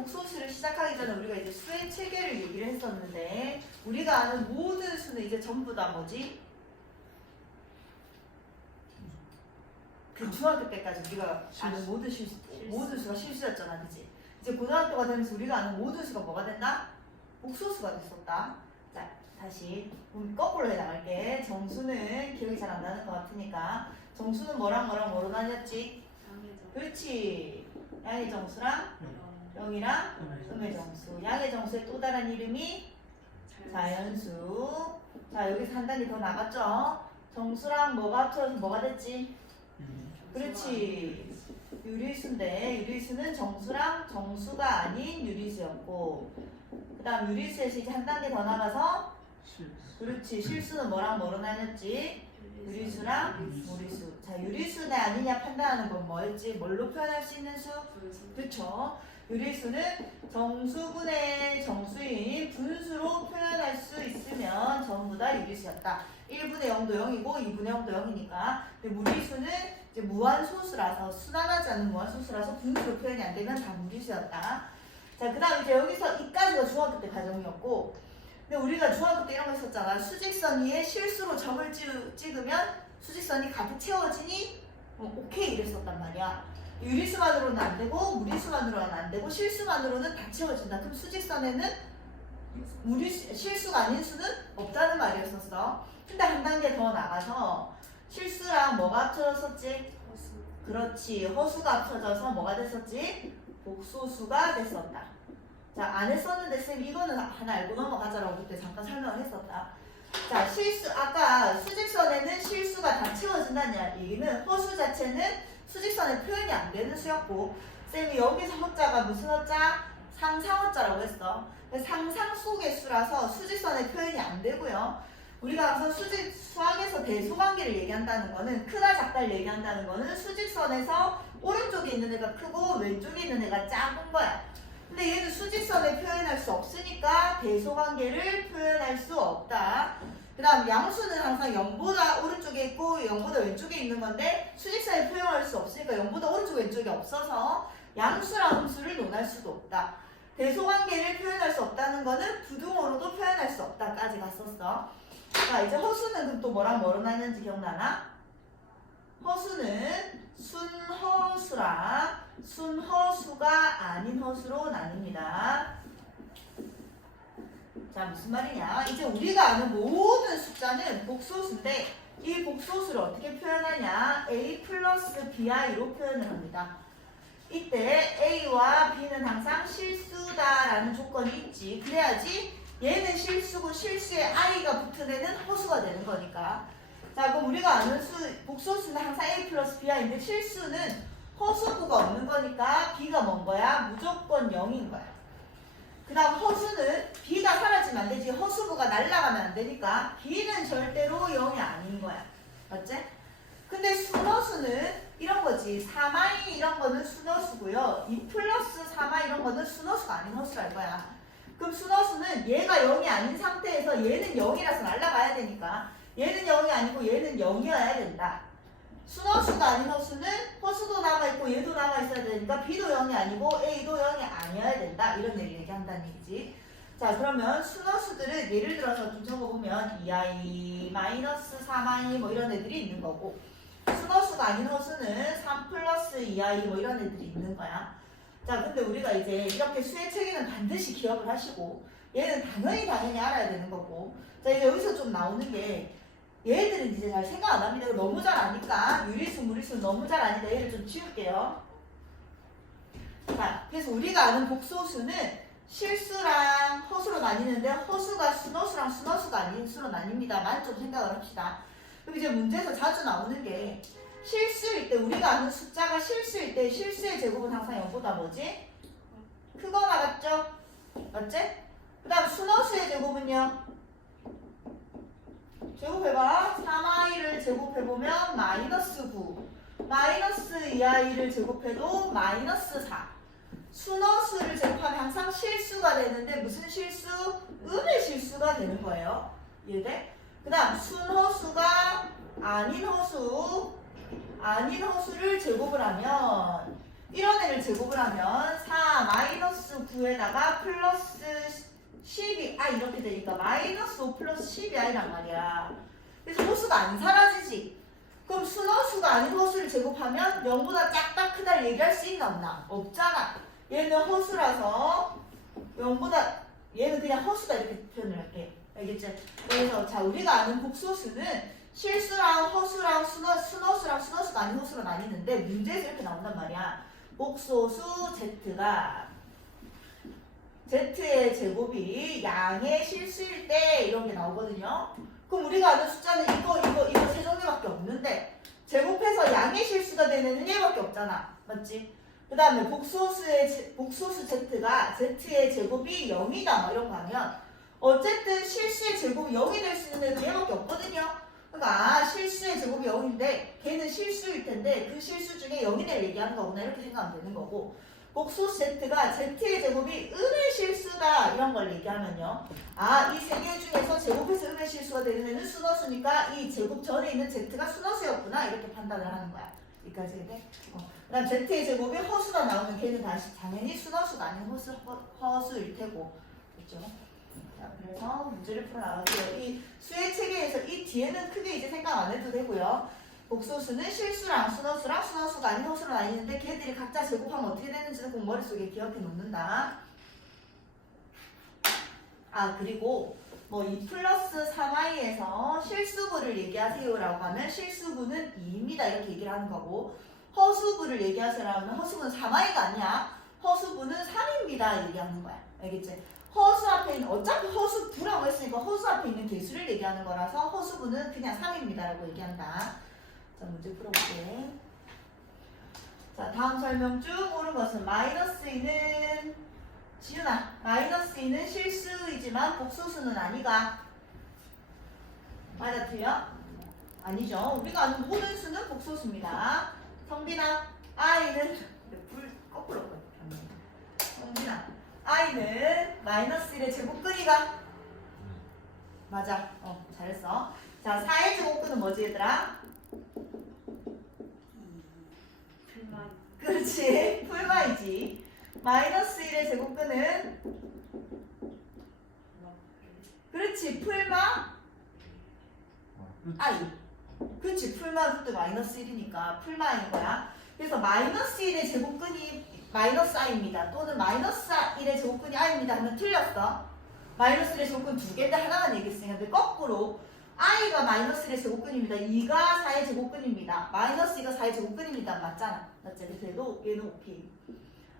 복소수를 시작하기 전에 우리가 이제 수의 체계를 얘기를 했었는데 우리가 아는 모든 수는 이제 전부 다 뭐지? 그 중학교 때까지 우리가 아는 모든 수가 실수였잖아, 그치? 이제 고등학교가 되면서 우리가 아는 모든 수가 뭐가 된다? 복소수가 됐었다. 자, 다시 거꾸로 해나갈게. 정수는 기억이 잘 안 나는 것 같으니까 정수는 뭐랑 뭐로 나뉘었지? 그렇지. 양의 정수랑 0이랑 음의 정수. 양의 정수의 또 다른 이름이 자연수. 자, 여기서 한 단계 더 나갔죠? 정수랑 뭐가 합쳐서 뭐가 됐지? 그렇지. 유리수인데 유리수는 정수랑 정수가 아닌 유리수였고 그 다음 유리수에서 이제 한 단계 더 나가서 그렇지. 실수는 뭐랑 뭐로 나눴지? 유리수랑 무리수. 자, 유리수네 아니냐 판단하는 건 뭐였지? 뭘로 표현할 수 있는 수? 그렇죠. 유리수는 정수분의 정수인 분수로 표현할 수 있으면 전부 다 유리수였다. 1분의 0도 0이고 2분의 0도 0이니까. 근데 무리수는 이제 무한소수라서 순환하지 않는 무한소수라서 분수로 표현이 안 되면 다 무리수였다. 자, 그 다음 이제 여기서 이까지가 중학교 때 과정이었고 근데 우리가 중학교 때 이런 거 했었잖아. 수직선 위에 실수로 점을 찍으면 수직선이 가득 채워지니 오케이 이랬었단 말이야. 유리수만으로는 안 되고 무리수만으로는 안 되고 실수만으로는 다 채워진다. 그럼 수직선에는 실수가 아닌 수는 없다는 말이었었어. 근데 한 단계 더 나가서 실수랑 뭐가 합쳐졌었지? 그렇지. 허수가 합쳐져서 뭐가 됐었지? 복소수가 됐었다. 자, 안 했었는데 쌤 이거는 하나 알고 넘어가자라고 그때 잠깐 설명을 했었다. 자, 아까 수직선에는 실수가 다 채워진다는 얘기는 허수 자체는 수직선에 표현이 안 되는 수였고 쌤이 여기서 허자가 무슨 허자? 상상허자라고 했어. 상상 속의 수라서 수직선에 표현이 안 되고요. 우리가 항상 수학에서 대소관계를 얘기한다는 거는 크다 작다를 얘기한다는 거는 수직선에서 오른쪽에 있는 애가 크고 왼쪽에 있는 애가 작은 거야. 근데 얘는 수직선에 표현할 수 없으니까 대소관계를 표현할 수 없다. 그 다음 양수는 항상 0보다 오른쪽에 있고 0보다 왼쪽에 있는 건데 수직선에 표현할 수 없으니까 0보다 오른쪽 왼쪽에 없어서 양수랑 음수를 논할 수도 없다. 대소관계를 표현할 수 없다는 거는 부등호로도 표현할 수 없다까지 갔었어. 자, 이제 허수는 그럼 또 뭐랑 뭐로 나뉘는지 기억나나? 허수는 순허수랑 순허수가 아닌 허수로 나뉩니다. 자, 무슨 말이냐? 이제 우리가 아는 모든 숫자는 복소수인데 이 복소수를 어떻게 표현하냐? A 플러스 BI로 표현을 합니다. 이때 A와 B는 항상 실수다라는 조건이 있지. 그래야지 얘는 실수고 실수에 I가 붙은 애는 허수가 되는 거니까. 자, 그럼 우리가 아는 복소수는 항상 A 플러스 B인데 실수는 허수부가 없는 거니까 B가 뭔 거야? 무조건 0인 거야. 그 다음 허수는 B가 사라지면 안 되지. 허수부가 날아가면 안 되니까 B는 절대로 0이 아닌 거야. 맞지? 근데 순허수는 이런 거지. 3i 이런 거는 순허수고요. 2 플러스 3i 이런 거는 순허수가 아닌 허수랄 거야. 그럼 순허수는 얘가 0이 아닌 상태에서 얘는 0이라서 날아가야 되니까 얘는 0이 아니고 얘는 0이어야 된다. 순허수가 아닌 허수는 허수도 남아있고 얘도 남아있어야 되니까 B도 0이 아니고 A도 0이 아니어야 된다. 이런 얘기를 얘기한다는 얘기지. 자, 그러면 순허수들은 예를 들어서 좀 적어보면 2i, 마이너스 3i 뭐 이런 애들이 있는 거고 순허수가 아닌 허수는 3 플러스 2i 뭐 이런 애들이 있는 거야. 자, 근데 우리가 이제 이렇게 수의 체계는 반드시 기억을 하시고 얘는 당연히 알아야 되는 거고 자, 이제 여기서 좀 나오는 게 얘들은 이제 잘 생각 안 합니다. 너무 잘 아니까 유리수, 무리수 너무 잘 아니까 얘를 좀 지울게요. 자, 그래서 우리가 아는 복소수는 실수랑 허수로 나뉘는데 허수가 순허수랑 순허수가 아닌 수로 나뉩니다만 좀 생각을 합시다. 그럼 이제 문제에서 자주 나오는 게 실수일 때 우리가 아는 숫자가 실수일 때 실수의 제곱은 항상 0보다 뭐지? 크거나 같죠? 맞지? 그 다음 순허수의 제곱은요? 제곱해봐. 3i를 제곱해보면 마이너스 9 마이너스 2i를 제곱해도 마이너스 4 순허수를 제곱하면 항상 실수가 되는데 무슨 실수? 음의 실수가 되는 거예요. 이해돼? 그 다음 순허수가 아닌 허수를 제곱을 하면 이런 애를 제곱을 하면 4 마이너스 9에다가 플러스 12i 이렇게 되니까 마이너스 5 플러스 12i란 말이야. 그래서 호수가 안 사라지지. 그럼 순허수가 아닌 허수를 제곱하면 0보다 작다 크다 얘기할 수 있나 없나? 없잖아. 얘는 허수라서 0보다 얘는 그냥 허수다 이렇게 표현을 할게. 알겠지? 그래서 자 우리가 아는 복소수는 실수랑 허수랑 순허수랑 순허수가 아닌 허수로 나뉘는데 문제에서 이렇게 나온단 말이야. 복소수 Z가 Z의 제곱이 양의 실수일 때 이런 게 나오거든요. 그럼 우리가 아는 숫자는 이거 세 종류밖에 없는데 제곱해서 양의 실수가 되는 얘밖에 없잖아. 맞지? 그 다음에 복소수 Z가 Z의 제곱이 0이다 뭐 이런 거 하면 어쨌든 실수의 제곱이 0이 될 수 있는 애도 얘밖에 없거든요. 그러니까 실수의 제곱이 0인데 걔는 실수일 텐데 그 실수 중에 0이 될 얘기하는 거구나 이렇게 생각하면 되는 거고 복소수 Z가 Z의 제곱이 음의 실수다 이런 걸 얘기하면요. 아, 이 세 개 중에서 제곱해서 음의 실수가 되는 애는 순허수니까 이 제곱 전에 있는 Z가 순허수였구나 이렇게 판단을 하는 거야. 여기까지 돼? 그 다음 Z의 제곱이 허수가 나오면 걔는 다시 당연히 순허수가 아닌 허수일 테고 그렇죠? 자, 그래서 문제를 풀어나갈게요. 이 수의 체계에서 이 뒤에는 크게 이제 생각 안 해도 되고요. 복소수는 실수랑 순허수랑 순허수가 아닌 허수로 나뉘는데 걔들이 각자 제곱하면 어떻게 되는지는 꼭 머릿속에 기억해 놓는다. 아 그리고 뭐 2 플러스 3i에서 실수부를 얘기하세요라고 하면 실수부는 2입니다 이렇게 얘기를 하는 거고 허수부를 얘기하세요라고 하면 허수부는 3i가 아니야. 허수부는 3입니다 얘기하는 거야. 알겠지? 허수 앞에 있는 어차피 허수부라고 했으니까 허수 앞에 있는 개수를 얘기하는 거라서 허수부는 그냥 3입니다라고 얘기한다. 자 문제 풀어볼게. 자 다음 설명 중 옳은 것은 마이너스 2는 지윤아 마이너스 2는 실수이지만 복소수는 아니가. 맞아 틀려? 아니죠. 우리가 아는 모든 수는 복소수입니다. 성빈아 i는 불 거꾸로 껐네. 성빈아 i는 마이너스 1의 제곱근이가 맞아. 잘했어. 자 4의 제곱근은 뭐지 얘들아? 그렇지. 풀마이지. 마이너스 1의 제곱근은 그렇지. 풀마 i. 그렇지. 풀마 루트 마이너스 1이니까 풀마인 거야. 그래서 마이너스 1의 제곱근이 마이너스 i입니다. 또는 마이너스 1의 제곱근이 i입니다 하면 틀렸어. 마이너스 1의 제곱근 두 개인데 하나만 얘기했으니까. 근데 거꾸로 i가 마이너스 1의 제곱근입니다. 2가 4의 제곱근입니다. 마이너스 2가 4의 제곱근입니다. 맞잖아. 맞지? 그래도 얘는 오케이.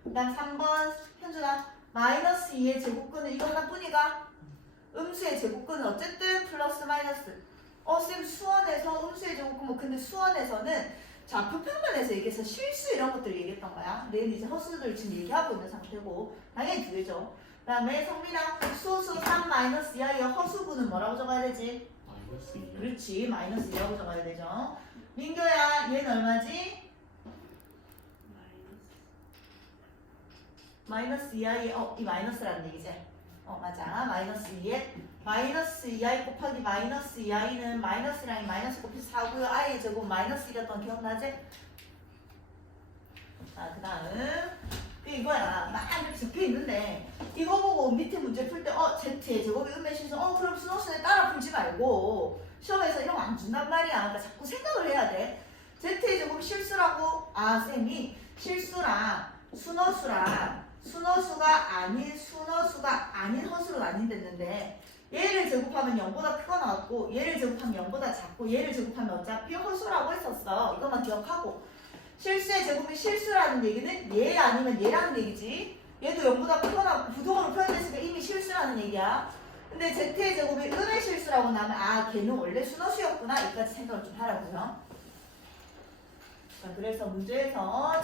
그 다음 3번 현준아 마이너스 2의 제곱근은 이거 하나뿐이가 음수의 제곱근은 어쨌든 플러스 마이너스. 쌤 수원에서 음수의 제곱근 뭐 근데 수원에서는 좌표 평면에서 얘기해서 실수 이런 것들을 얘기했던 거야. 내일 이제 허수들 지금 얘기하고 있는 상태고 당연히 두 개죠. 그 다음에 성민아 수수 3 마이너스 2의 허수분은 뭐라고 적어야 되지? 마이너스 2. 그렇지 마이너스 2라고 적어야 되죠. 민규야 얘는 얼마지? 마이너스 2i 이 마이너스라는 얘기지? 맞아 마이너스 2에 마이너스 2i 곱하기 마이너스 2i는 마이너스랑 마이너스 곱해서 4고요. i의 제곱 마이너스 1이었던 기억나지? 자 그 다음 이거야 막 이렇게 적혀있는데 이거 보고 밑에 문제 풀 때 z의 제곱이 음의 실수 그럼 순호수에 따라 풀지 말고 시험에서 이런 거 안 준단 말이야. 그러니까 자꾸 생각을 해야 돼. z의 제곱이 실수라고 쌤이 실수랑 순허수가 아닌 허수로 나뉜댔는데 얘를 제곱하면 0보다 크거 나왔고 얘를 제곱하면 0보다 작고 얘를 제곱하면 어차피 허수라고 했었어. 이것만 기억하고 실수의 제곱이 실수라는 얘기는 얘 아니면 얘라는 얘기지. 얘도 0보다 크거 나왔고 부동으로 표현됐으니까 이미 실수라는 얘기야. 근데 z의 제곱이 음의 실수라고 나면 걔는 원래 순허수였구나 여기까지 생각을 좀 하라고요. 자 그래서 문제에서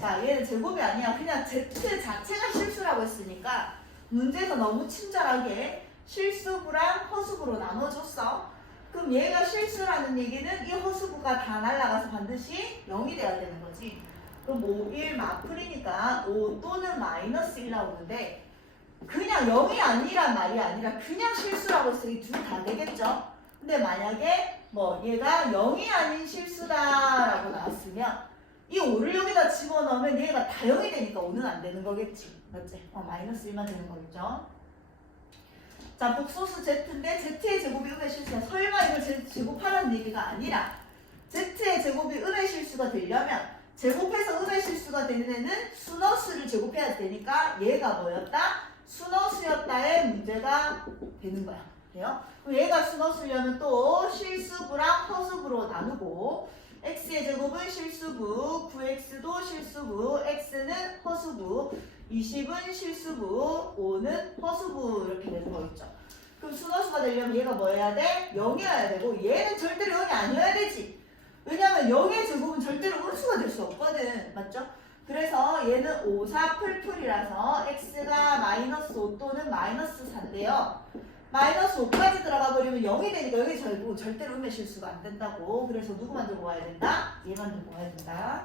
자 얘는 제곱이 아니야. 그냥 z 자체가 실수라고 했으니까 문제에서 너무 친절하게 실수부랑 허수부로 나눠줬어. 그럼 얘가 실수라는 얘기는 이 허수부가 다 날아가서 반드시 0이 돼야 되는 거지. 그럼 5, 1 마플이니까 5 또는 마이너스 1 나오는데 그냥 0이 아니란 말이 아니라 그냥 실수라고 했으니 둘 다 되겠죠. 근데 만약에 얘가 0이 아닌 실수다라고 나왔으면 이 5를 여기다 집어넣으면 얘가 다 0이 되니까 5는 안 되는 거겠지. 맞지? 마이너스 1만 되는 거겠죠. 자, 복소수 Z인데 Z의 제곱이 음의 실수야. 설마 이걸 제곱하라는 얘기가 아니라 Z의 제곱이 음의 실수가 되려면 제곱해서 음의 실수가 되는 애는 순어수를 제곱해야 되니까 얘가 뭐였다? 순어수였다의 문제가 되는 거야. 돼요? 그럼 얘가 순어수려면 또 실수부랑 허수부로 나누고 x의 제곱은 실수부, 9x도 실수부, x는 허수부, 20은 실수부, 5는 허수부 이렇게 되는 거겠죠. 그럼 순어수가 되려면 얘가 뭐 해야 돼? 0이어야 되고 얘는 절대로 0이 아니어야 되지. 왜냐면 0의 제곱은 절대로 음수가 될 수 없거든. 맞죠? 그래서 얘는 5, 4 풀풀이라서 x가 마이너스 5 또는 마이너스 4인데요. 마이너스 5까지 들어가 버리면 0이 되니까 여기 절대로 음의 실수가 안 된다고. 그래서 누구만 들고 와야 된다? 얘만 들고 와야 된다.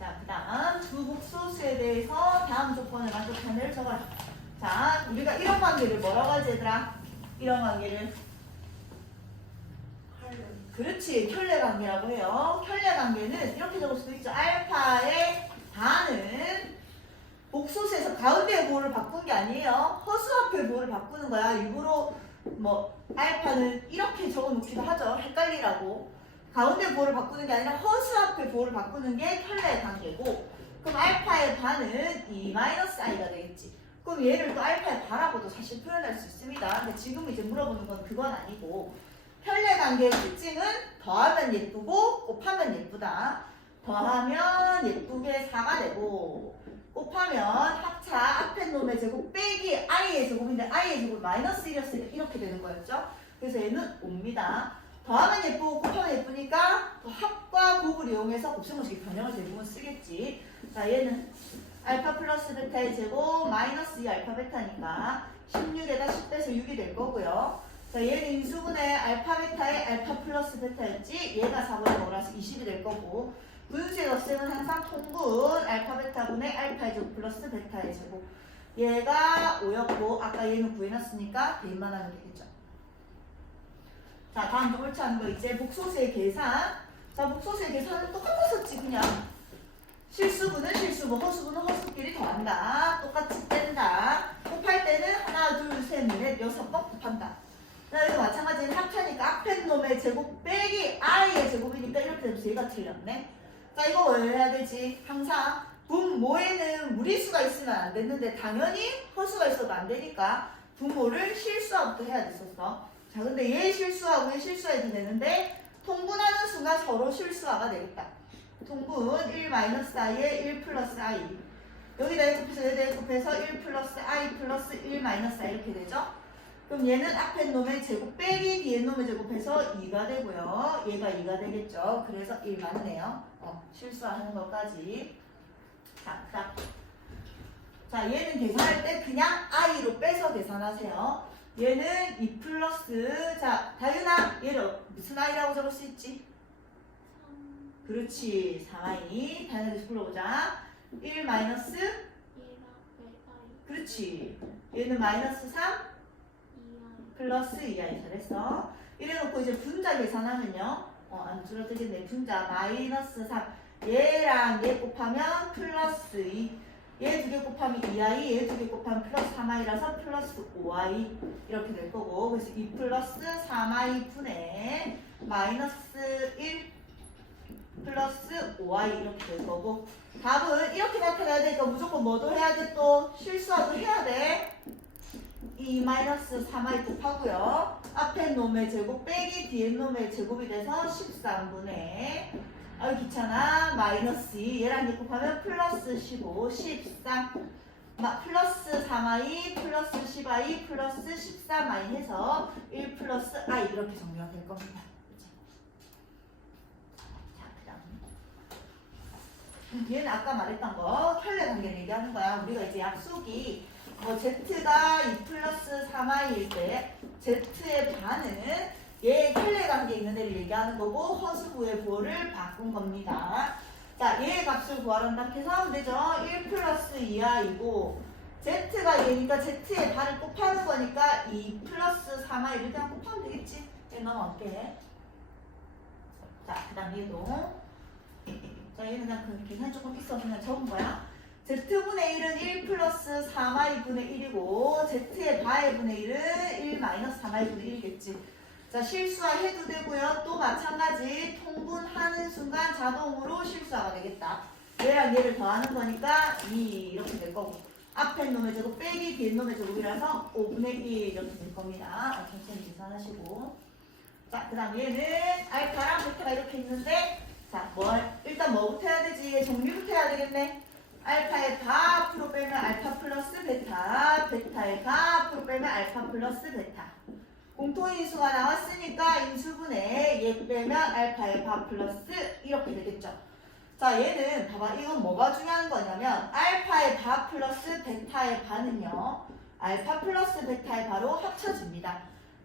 자, 그 다음 두 복소수에 대해서 다음 조건을 만족한 애를 적어라. 자, 우리가 이런 관계를 뭐라고 하지 얘들아? 이런 관계를 그렇지, 켤레 관계라고 해요. 켤레 관계는 이렇게 적을 수도 있죠. 알파의 반은 복소수에서 가운데의 보호를 바꾼 게 아니에요. 허수 앞의 보호를 바꾸는 거야. 일부러 뭐 알파는 이렇게 적어놓기도 하죠. 헷갈리라고. 가운데 보호를 바꾸는 게 아니라 허수 앞의 보호를 바꾸는 게 켤레의 관계고, 그럼 알파의 반은 2-i가 되겠지. 그럼 얘를 또 알파의 반하고도 사실 표현할 수 있습니다. 근데 지금 이제 물어보는 건 그건 아니고, 켤레 관계의 특징은 더하면 예쁘고 곱하면 예쁘다. 더하면 예쁘게 4가 되고 곱하면 합차 앞에 놈의 제곱 빼기 i의 제곱인데 i의 제곱 마이너스 1이었으니까 이렇게 되는 거였죠. 그래서 얘는 5입니다. 더하면 예쁘고 곱하면 예쁘니까 더 합과 곱을 이용해서 곱셈공식 변형을 대부분 쓰겠지. 자, 얘는 알파 플러스 베타의 제곱 마이너스 2 알파 베타니까 16에다 10 빼서 6이 될 거고요. 자, 얘는 인수분해 알파 베타의 알파 플러스 베타였지. 얘가 4분의 5라서 20이 될 거고, 분수의 덧셈은 항상 통분 알파 베타분의 알파의 제곱 플러스 베타의 제곱. 얘가 5였고 아까 얘는 구해놨으니까 대입만 하면 되겠죠. 자, 다음 옳지 않은 거 이제 복소수의 계산. 자, 복소수의 계산은 똑같았었지. 그냥 실수분은 실수부, 허수분은 허수끼리 더한다. 똑같이 뺀다. 곱할 때는 하나, 둘, 셋, 넷, 6번 곱한다. 자, 여기도 마찬가지로 합차니까 앞에 놈의 제곱 빼기 i의 제곱이니까 이렇게 되면서 얘가 틀렸네. 자, 이거 뭐 해야 되지? 항상 분모에는 무리수가 있으면 안 됐는데 당연히 허수가 있어도 안 되니까 분모를 실수하부터 해야 됐었어. 자, 근데 얘 실수하고 얘 실수해도 되는데 통분하는 순간 서로 실수화가 되겠다. 통분 1-i에 1 플러스 i. 여기다 1 곱해서 여기다 1 곱해서 1 플러스 i 플러스 1 마이너스 i 이렇게 되죠? 그럼 얘는 앞에 놈의 제곱 빼기 뒤에 놈의 제곱해서 2가 되고요. 얘가 2가 되겠죠. 그래서 1 맞네요. 실수하는 것까지. 자, 얘는 계산할 때 그냥 i로 빼서 계산하세요. 얘는 2 플러스, 자, 다윤아, 얘를 무슨 i라고 적을 수 있지? 그렇지, 3i. 다윤아 다시 불러보자. 1 마이너스? 그렇지. 얘는 마이너스 3? 플러스 2i. 잘했어. 이래놓고 이제 분자 계산하면요. 안 줄어들겠네. 분자 마이너스 3. 얘랑 얘 곱하면 플러스 2. 얘 두 개 곱하면 2i. 얘 두 개 곱하면 플러스 3i라서 플러스 5i. 이렇게 될 거고. 그래서 2 플러스 3i 분의 마이너스 1 플러스 5i 이렇게 될 거고. 답은 이렇게 나타나야 되니까 무조건 뭐도 해야 돼? 또 실수하도 해야 돼. 2 마이너스 3i 곱하고요. 앞에 놈의 제곱 빼기 뒤에 놈의 제곱이 돼서 13분의 아유 귀찮아 마이너스 2 얘랑 얘 곱하면 플러스 15 13 플러스 3i 플러스 10i 플러스 13i 해서 1 플러스 i 이렇게 정리가 될 겁니다. 자, 그 다음 얘는 아까 말했던 거 켤레 관계를 얘기하는 거야. 우리가 이제 약속이 z가 2 플러스 3i일 때 z의 반은 얘 켤레 관계 있는 애를 얘기하는 거고 허수부의 보호를 바꾼 겁니다. 자, 얘의 값을 구하란다. 계산하면 되죠. 1 플러스 2i고 Z가 얘니까 Z의 발을 곱하는 거니까 2 플러스 3i를 그냥 곱하면 되겠지. 얘 넘어갈게. 자, 그 다음 얘도. 자, 얘는 그냥 그 계산 조금 있어서 그냥 적은 거야. Z분의 1은 1 플러스 3i분의 1이고 Z의 바의 분의 1은 1 마이너스 3i분의 1이겠지. 자, 실수화해도 되고요. 또 마찬가지 통분하는 순간 자동으로 실수화가 되겠다. 얘랑 얘를 더하는 거니까 2 이렇게 될 거고 앞에 놈의 제곱 빼기 뒤에 놈의 제곱이라서 5분의 1 이렇게 될 겁니다. 천천히 계산하시고 자, 그 다음 얘는 알파랑 베타가 이렇게 있는데 자, 일단 뭐부터 해야 되지? 정리부터 해야 되겠네. 알파의 바 앞으로 빼면 알파 플러스 베타, 베타의 바 앞으로 빼면 알파 플러스 베타. 공통인수가 나왔으니까 인수분해 얘 빼면 알파의 바 플러스 이렇게 되겠죠. 자, 얘는 봐봐. 이건 뭐가 중요한 거냐면 알파의 바 플러스 베타의 바는요. 알파 플러스 베타의 바로 합쳐집니다.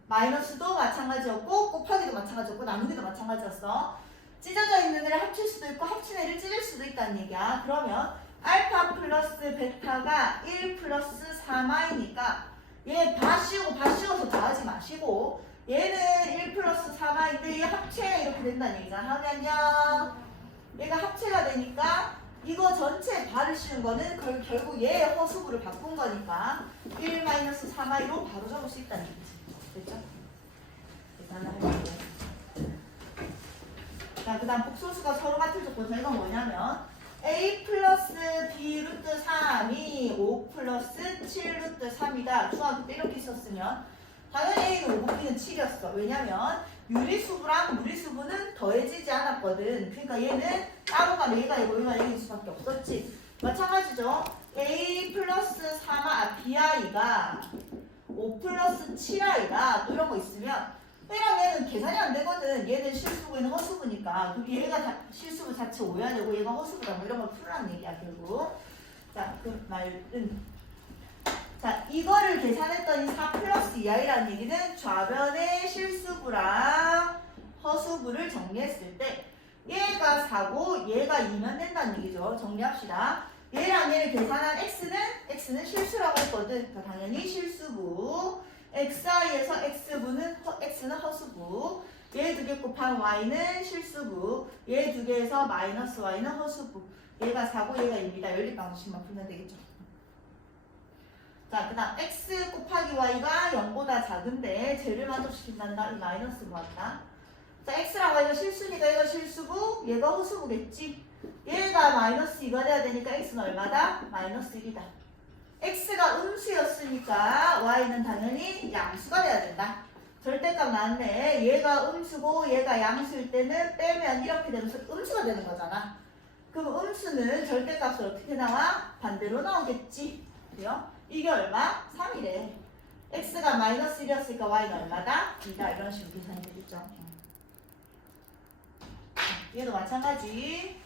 마이너스도 마찬가지였고 곱하기도 마찬가지였고 나누기도 마찬가지였어. 찢어져 있는 애를 합칠 수도 있고 합친 애를 찢을 수도 있다는 얘기야. 그러면 알파 플러스 베타가 1 플러스 3i니까 얘 바 씌워서 더하지 마시고 얘는 1 플러스 3i인데 얘 합체가 이렇게 된다는 얘기잖아. 하면요 얘가 합체가 되니까 이거 전체 바를 씌운 거는 결국 얘의 허수부를 바꾼 거니까 1 마이너스 3i로 바로 적을 수 있다는 얘기지. 됐죠? 계산을 하려고. 자, 그 다음 복소수가 서로 같은 조건. 이건 뭐냐면 a 플러스 b 루트 3이 5 플러스 7 루트 3이다. 중학교 때 이렇게 있었으면 당연히 a는 5고 b는 7이었어. 왜냐면 유리수부랑 무리수부는 더해지지 않았거든. 그러니까 얘는 따로가 얘가 이고 얘가 얘일 수밖에 없었지. 마찬가지죠. a 플러스 3bi가 5 플러스 7i다. 또 이런 거 있으면 얘랑 얘는 계산이 안 되거든. 얘는 실수부, 얘는 허수부니까. 그럼 얘가 실수부 자체 5여야 되고 얘가 허수부다. 뭐 이런 걸 풀라는 얘기야, 결국. 자, 그 말은. 자, 이거를 계산했더니 4 플러스 2i라는 얘기는 좌변의 실수부랑 허수부를 정리했을 때 얘가 4고 얘가 2면 된다는 얘기죠. 정리합시다. 얘랑 얘를 계산한 x는 실수라고 했거든. 그러니까 당연히 실수부. xi에서 x는 허수부. 얘 두 개 곱한 y는 실수부. 얘 두 개에서 마이너스 y는 허수부. 얘가 4고 얘가 2입니다. 연립방정식만 풀면 되겠죠. 자, 그 다음 x 곱하기 y가 0보다 작은데 쟤를 만족시킨단다. 이 마이너스 모았다. 자, x랑 y가 실수니까 얘가 실수부, 얘가 허수부겠지. 얘가 마이너스 2가 돼야 되니까 x는 얼마다? 마이너스 1이다. x가 음수였으니까 y는 당연히 양수가 돼야 된다. 절대값 나왔네. 얘가 음수고 얘가 양수일 때는 빼면 이렇게 되면서 음수가 되는 거잖아. 그럼 음수는 절대값을 어떻게 나와? 반대로 나오겠지. 그래요? 이게 얼마? 3이래. x가 마이너스 1이었으니까 y는 얼마다? 2다. 이런 식으로 계산이 되겠죠. 얘도 마찬가지.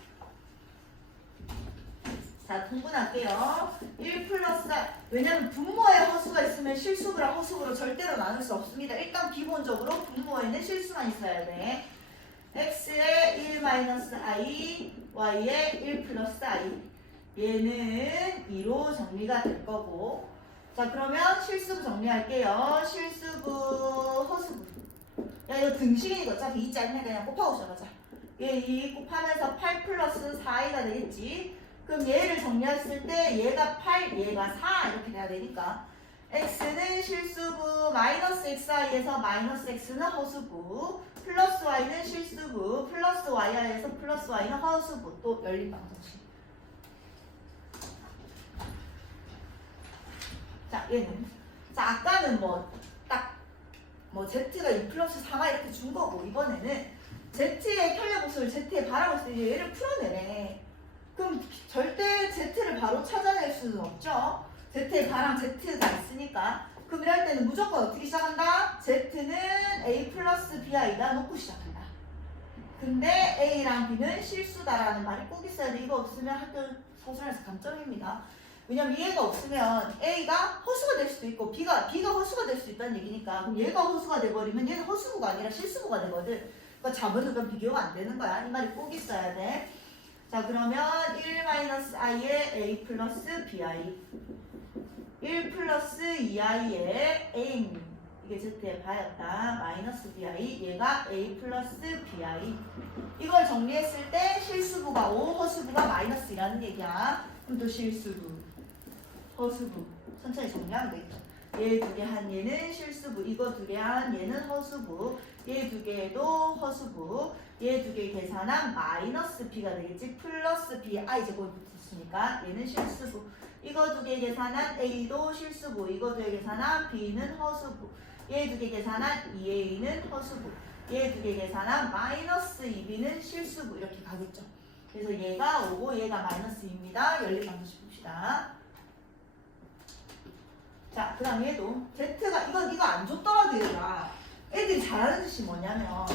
자, 통분할게요. 1 플러스, 왜냐면 분모에 허수가 있으면 실수부랑 허수부로 절대로 나눌 수 없습니다. 일단 기본적으로 분모에는 실수만 있어야 돼. x에 1 마이너스 i, y에 1 플러스 i. 얘는 2로 정리가 될 거고. 자, 그러면 실수부 정리할게요. 실수부, 허수부. 야, 이거 등식이니까 어차피 2 짜리네. 그냥 곱하고 시작하자. 얘 2 곱하면서 8 플러스 4i가 되겠지. 그럼 얘를 정리했을 때 얘가 8, 얘가 4 이렇게 돼야 되니까 x는 실수부, 마이너스 xi에서 마이너스 x는 허수부, 플러스 y는 실수부, 플러스 y에서 플러스 y는 허수부. 또 연립방정식. 자, 얘는 자, 아까는 z가 2 플러스 4가 이렇게 준 거고 이번에는 z의 편려복수를 z의 바라고 했을 때 얘를 풀어내네. 그럼 절대 z를 바로 찾아낼 수는 없죠. z의 바랑 z가 있으니까. 그럼 이럴 때는 무조건 어떻게 시작한다? z는 a 플러스 bi다 놓고 시작한다. 근데 a랑 b는 실수다라는 말이 꼭 있어야 돼. 이거 없으면 학교 서술에서 감점입니다. 왜냐면 얘가 없으면 a가 허수가 될 수도 있고 b가 허수가 될 수 있다는 얘기니까. 그럼 얘가 허수가 돼버리면 얘는 허수부가 아니라 실수부가 되거든. 그러니까 자본은 비교가 안 되는 거야. 이 말이 꼭 있어야 돼. 자, 그러면 1 마이너스 i에 a 플러스 bi. 1 플러스 2i의 a 이게 z의 바였다. 마이너스 bi 얘가 a 플러스 bi 이걸 정리했을 때 실수부가 5 허수부가 마이너스라는 얘기야. 그럼 또 실수부 허수부 천천히 정리하면 되겠죠. 얘 두 개 한 얘는 실수부 이거 두 개 한 얘는 허수부 얘 두 개도 허수부 얘 두 개 계산한 마이너스 b가 되겠지. 플러스 bi 제곱이 붙었으니까 얘는 실수부 이거 두 개 계산한 a도 실수부 이거 두 개 계산한 b는 허수부 얘 두 개 계산한 2a는 허수부 얘 두 개 계산한 마이너스 2b는 실수부 이렇게 가겠죠. 그래서 얘가 5고 얘가 마이너스 2입니다. 연립방정식 봅시다. 자, 그 다음 얘도 Z가 이거 안 줬더라도 얘가 애들이 잘하는 짓이 뭐냐면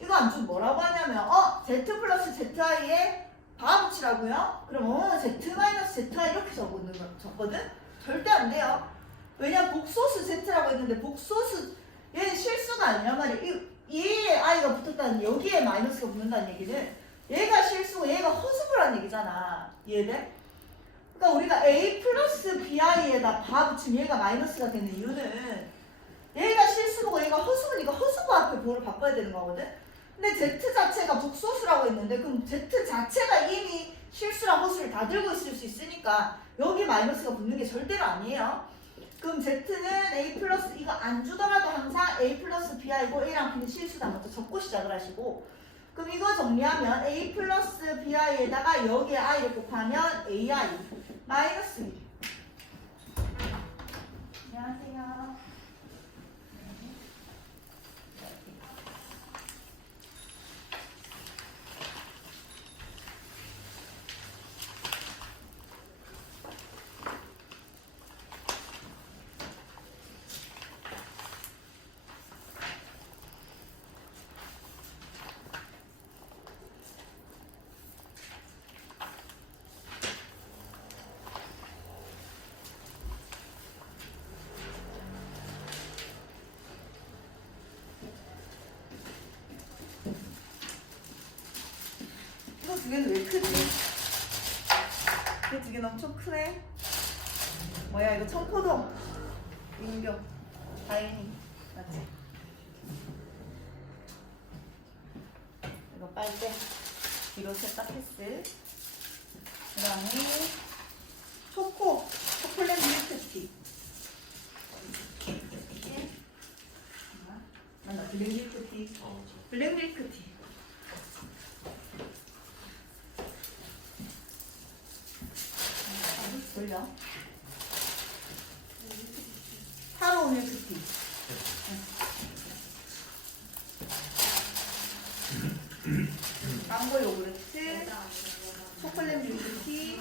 이거 안 주면 뭐라고 하냐면 Z 플러스 ZI에 바 붙이라고요? 그럼 Z 마이너스 ZI 이렇게 적거든? 절대 안 돼요. 왜냐 복소수 Z라고 했는데 복소수 얘는 실수가 아니란 말이야. 얘에 I가 붙었다는 여기에 마이너스가 붙는다는 얘기는 얘가 실수고 얘가 허수부라는 얘기잖아. 이해돼? 그러니까 우리가 A 플러스 BI에다 바 붙이면 얘가 마이너스가 되는 이유는 얘가 실수고 얘가 허수부니까 허수부 앞에 뭐를 바꿔야 되는 거거든? 근데 Z 자체가 복소수라고 했는데 그럼 Z 자체가 이미 실수랑 허수를 다 들고 있을 수 있으니까 여기 마이너스가 붙는 게 절대로 아니에요. 그럼 Z는 A 플러스 이거 안 주더라도 항상 A 플러스 BI고 A랑 B는 실수다 먼저 적고 시작을 하시고 그럼 이거 정리하면 A 플러스 BI에다가 여기에 I를 곱하면 AI 마이너스 1. 안녕하세요. 이거 두 개는 왜 크지? 이거 두 개는 엄청 크네. 뭐야 이거 청포도 인교 다행히 맞지? 이거 빨대 뒤로 세탁했어. 그 다음에 초콜릿 밀크티 맞나? 블랙 밀크티 블랙 밀크티 돌려. 타로 밀크티. 망고 요구르트, 초콜릿 밀크티.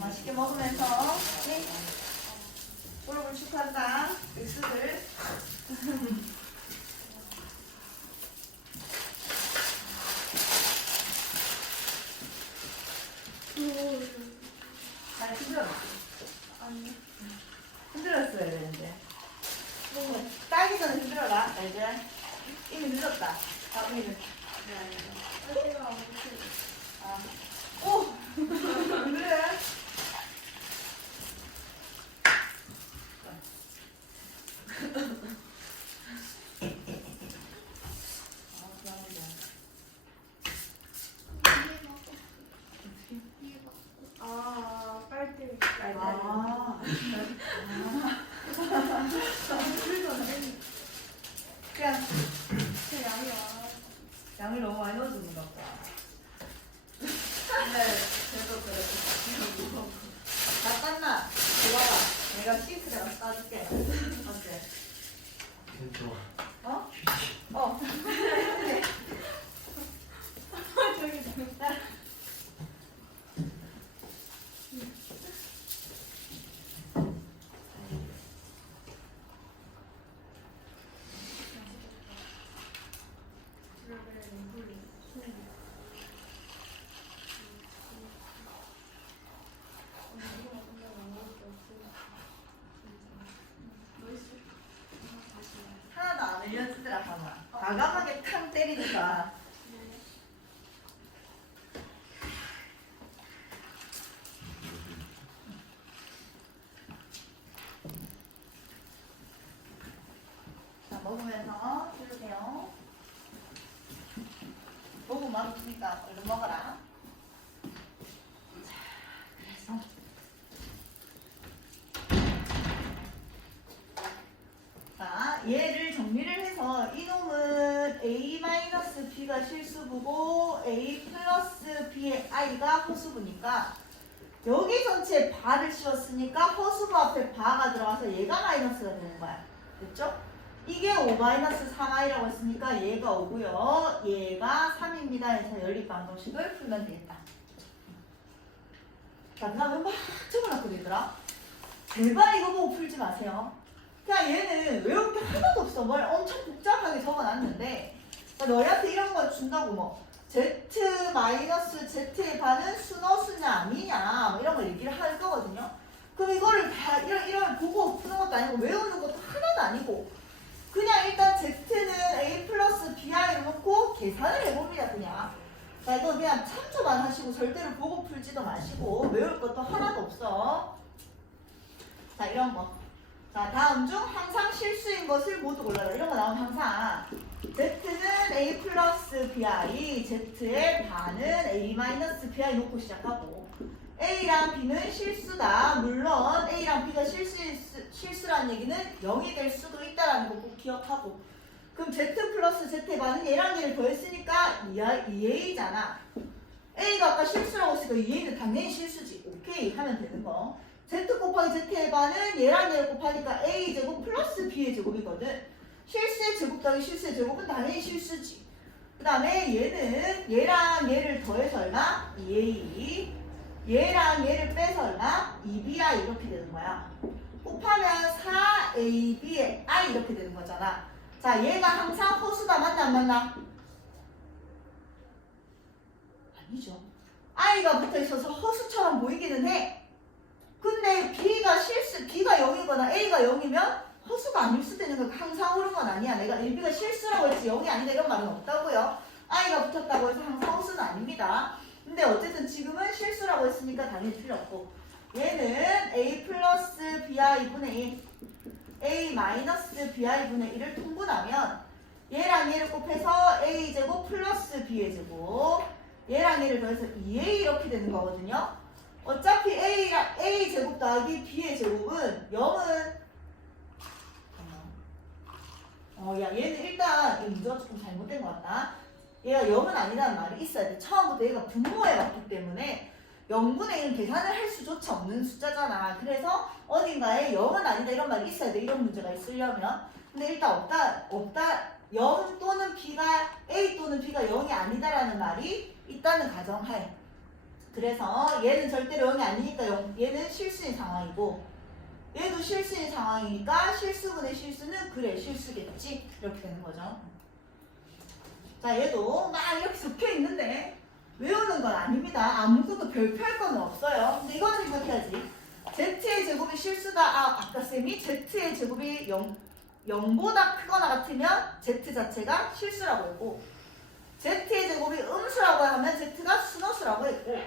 맛있게 먹으면서 졸업을 축하한다. 육수들. 잘 흔들어. 아니. 흔들었어야 되는데. 따기 전에 흔들어라. 알지? 이미 늦었다. 다음에는. 아. 오! 그래? 빨대. 그냥 제 양이야. 양을 너무 많이 넣어주는 것 같다. 근데 그래도 그래. 나 땄나? 좋아라. 내가 싱크대 가서 따줄게. 어때? 좋아. 어? 어. 저기 하나도 안 흘려주더라, 가만. 과감하게 탕 때리니까. 먹으면서 들으세요. 너무 맛있으니까 얼른 먹어라. 자, 그래서 자, 얘를 정리를 해서 이놈은 A-B가 실수부고 A 플러스 B의 I가 허수부니까 여기 전체에 바를 씌웠으니까 허수부 앞에 바가 들어가서 얘가 마이너스가 되는 거야. 됐죠? 이게 5-3i라고 했으니까 얘가 5고요. 얘가 3입니다. 해서 연립방정식을 풀면 되겠다. 자, 그 다음에 막 적어놨거든 얘들아. 제발 이거 보고 풀지 마세요. 그냥 얘는 외울 게 하나도 없어. 뭘 엄청 복잡하게 적어놨는데 너희한테 이런 거 준다고 뭐 Z-Z의 반은 순어수냐 아니냐 뭐 이런 걸 얘기를 할 거거든요. 그럼 이거를 다 이런 보고 푸는 것도 아니고 외우는 것도 하나도 아니고 그냥 일단 Z는 A 플러스 BI를 놓고 계산을 해봅니다. 그냥. 자, 이거 그냥 참조만 하시고 절대로 보고 풀지도 마시고 외울 것도 하나도 없어. 자, 이런 거. 자, 다음 중 항상 실수인 것을 모두 골라라. 이런 거 나오면 항상 Z는 A 플러스 BI, Z의 반은 A 마이너스 BI 놓고 시작하고 A랑 B는 실수다. 물론 A랑 B가 실수라는 얘기는 0이 될 수도 있다라는 거 꼭 기억하고 그럼 Z 플러스 Z의 반은 얘랑 얘를 더했으니까 2A잖아. A가 아까 실수라고 했으니까 2A는 당연히 실수지. 오케이 하면 되는 거. Z 곱하기 Z의 반은 얘랑 얘를 곱하니까 A제곱 플러스 B의 제곱이거든. 실수의 제곱 더하기 실수의 제곱은 당연히 실수지. 그 다음에 얘는 얘랑 얘를 더해서 얼마? 2A. 얘랑 얘를 빼서 얼마? 2BI 이렇게 되는 거야. 곱하면 4AB의 I 이렇게 되는 거잖아. 자, 얘가 항상 허수다. 맞나 안 맞나? 아니죠. I가 붙어 있어서 허수처럼 보이기는 해. 근데 B가 0이거나 A가 0이면 허수가 아닐 수도 있는 거 항상 옳은 건 아니야. 내가 1B가 실수라고 했지 0이 아니다 이런 말은 없다고요. I가 붙었다고 해서 항상 허수는 아닙니다. 근데 어쨌든 지금은 실수라고 했으니까 당연히 필요 없고 얘는 A 플러스 BI분의 1 A 마이너스 BI분의 1을 통분하면 얘랑 얘를 곱해서 A제곱 플러스 B의 제곱 얘랑 얘를 더해서 2A 이렇게 되는 거거든요. 어차피 A 제곱 더하기 B의 제곱은 0은 야 얘는 일단 이 문제가 조금 잘못된 것 같다. 얘가 0은 아니라는 말이 있어야 돼. 처음부터 얘가 분모해 왔기 때문에 0분의 1은 계산을 할 수조차 없는 숫자잖아. 그래서 어딘가에 0은 아니다 이런 말이 있어야 돼. 이런 문제가 있으려면. 근데 일단 없다. 0 또는 B가 A 또는 B가 0이 아니다라는 말이 있다는 가정하에. 그래서 얘는 절대로 0이 아니니까 얘는 실수인 상황이고 얘도 실수인 상황이니까 실수분의 실수는 그래 실수겠지. 이렇게 되는 거죠. 자, 얘도 막 이렇게 적혀 있는데 외우는 건 아닙니다. 아무것도 별표할 건 없어요. 근데 이거는 생각해야지. Z의 제곱이 실수다. 아까 쌤이 Z의 제곱이 0보다 크거나 같으면 Z 자체가 실수라고 했고 Z의 제곱이 음수라고 하면 Z가 순허수라고 했고